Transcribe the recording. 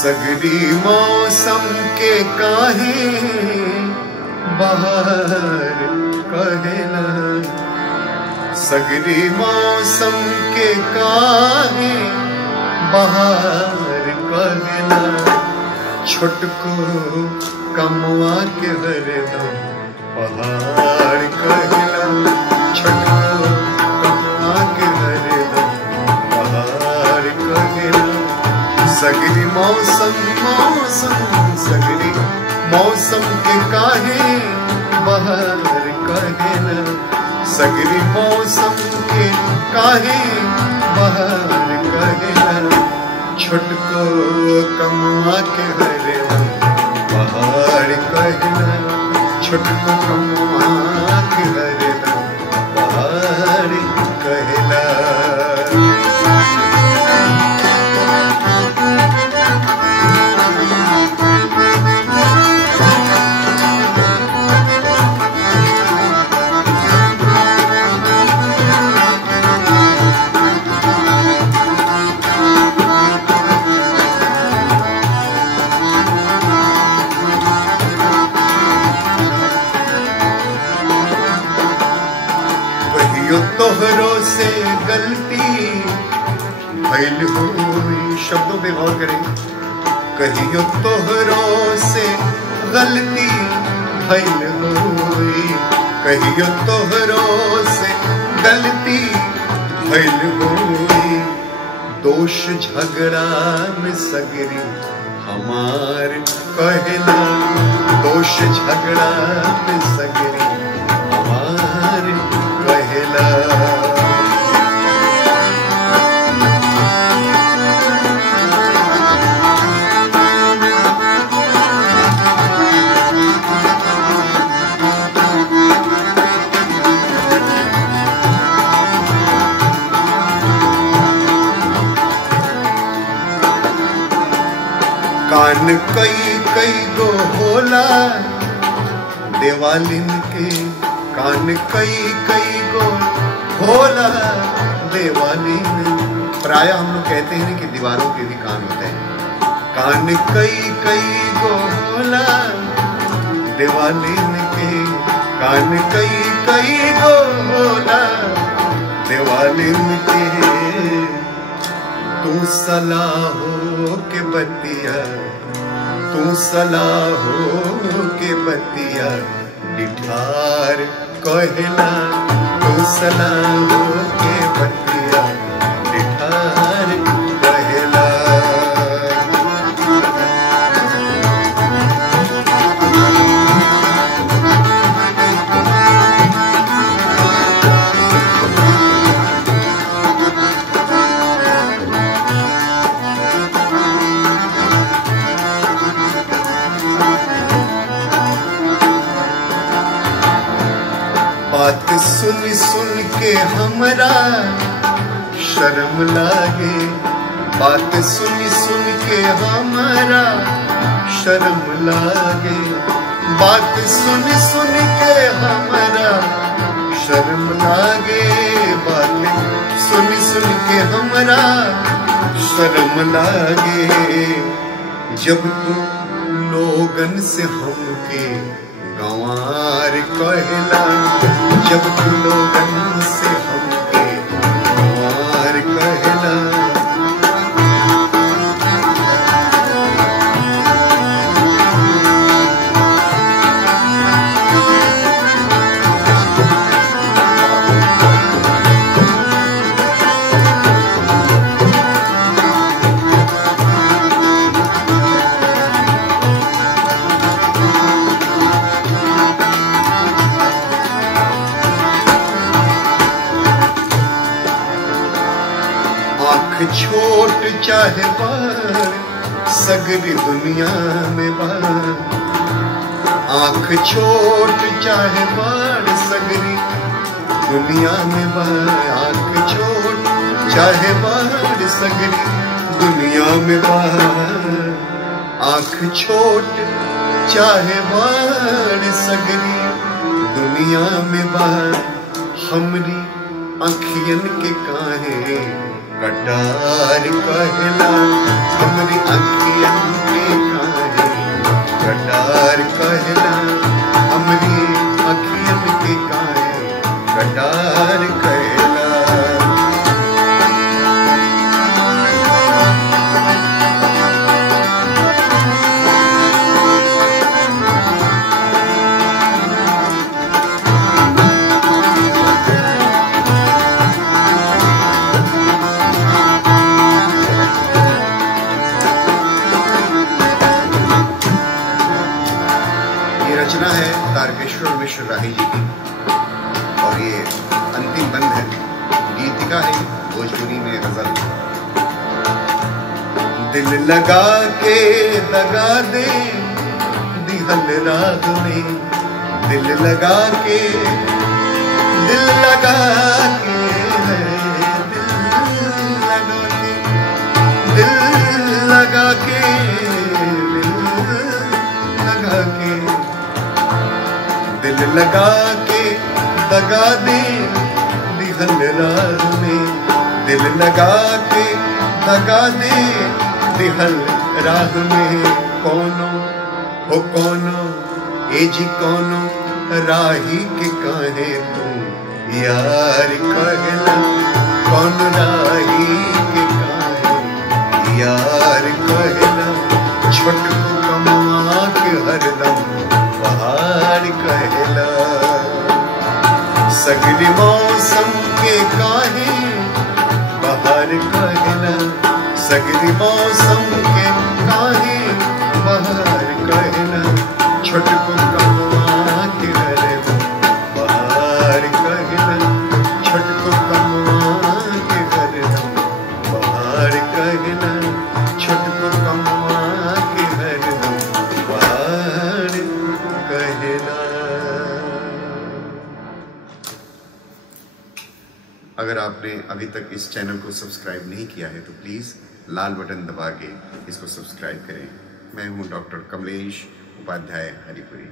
सगरी मौसम के काहे बहार कहेला, सगरी मौसम के काहे बहार कहेला। छोटको कमवा के हरदम पहाड़ कहेला, छोटको कमवा के हरदम पहाड़ कहेला। सगरी मौसम सगरी मौसम के काहे बहार कहेला, सगरी मौसम के काहे बहार कहेला। छोटको कमवा के हरदम पहाड़ कहेला, छोटको कमवा के हरदम पहाड़ कहेला। तोहरो से गलती भइल हुई, शब्दों पे गौर करें। कहियो तोहरो से गलती भइल हुई, कहियो तोहरो से गलती भइल हुई। दोष झगड़ा में सगरी हमार कहेला, दोष झगड़ा में सगरी हमार कहेला। कान कई गो होला देवालिन के, कान कई गो होला देवालिन। प्राय हम लोग कहते हैं कि दीवारों के भी कान होते हैं। कान कई गो होला देवालिन के, कान कई गो होला देवालिन के। तू सलाहो के बतिया, तू सलाहो के बतिया डिठार कहेला, तू सलाहो के बतिया डिठार कहेला। बात सुन के हमरा शर्म लागे, बात सुन के हमरा शर्म लागे, बात सुन के हमरा शर्म लागे, बात सुन के हमरा शर्म लागे। जब तू लोगन से हमके गंवार कहेला, जब तू लोगन से हमके गंवार कहेला। छोट चाहे बड़ सगरी दुनिया में बड़, आँख छोट चाहे बड़ सगरी दुनिया में बड़, आँख छोट चाहे बड़ सगरी दुनिया में बड़, आँख छोट चाहे बड़ सगरी दुनिया में बड़। हमरी अखियन के काहे कटार कहला, हमरी अखियन शाही जी की। और ये अंतिम बंद है, गीतिका है भोजपुरी में गजल। दिल लगा के दगा दे दिहल राग में, दिल लगा के, दिल लगा के, दिल लगा के, दिल लगा के दगा दे दिहल राग में, दिल लगा के दगा दे दिहल राग में। कोनो हो कोनो ए जी कोनो राही के कहे तू यार कहला, कौन राही के कहे यार कहला, छोटको कमवा के हरदम पहाड़ कहला। सगली मौसम के काहे बहार कहला, सगली मौसम के काहे बहार कहला, छोटको कमवा के हरदम बहार कहला, छोटको कमवा के हरदम बहार कहला, छोटको कमवा के हरदम बहार कहला। अगर आपने अभी तक इस चैनल को सब्सक्राइब नहीं किया है तो प्लीज लाल बटन दबा के इसको सब्सक्राइब करें। मैं हूं डॉक्टर कमलेश उपाध्याय हरिपुरी।